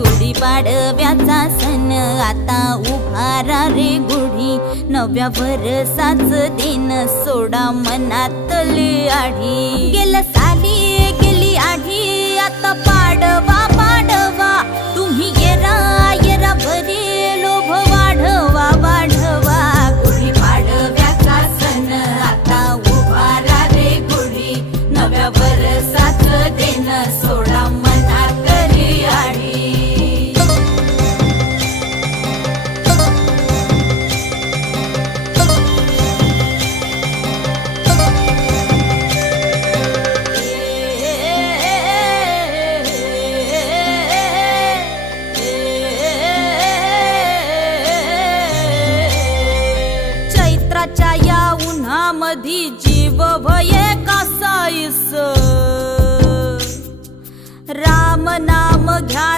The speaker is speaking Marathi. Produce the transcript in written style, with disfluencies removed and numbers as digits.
गुढीपाडव्याचा सण आता उभारा रे गुढी, नव्या वर्षाच दिन सोडा मनातली आढी। गेलं साली गेली आढी, आता पाडवा पाडवा, तुम्ही येरा येरा बरे लोभ वाढवा वाढवा। गुढीपाडव्याचा सण आता उभारा रे गुढी, नव्या वर्षाच दिन सोडा मनातली आढी। चैत्राच्या या उन्हामधी जीव भये कासाईस, राम नाम घ्या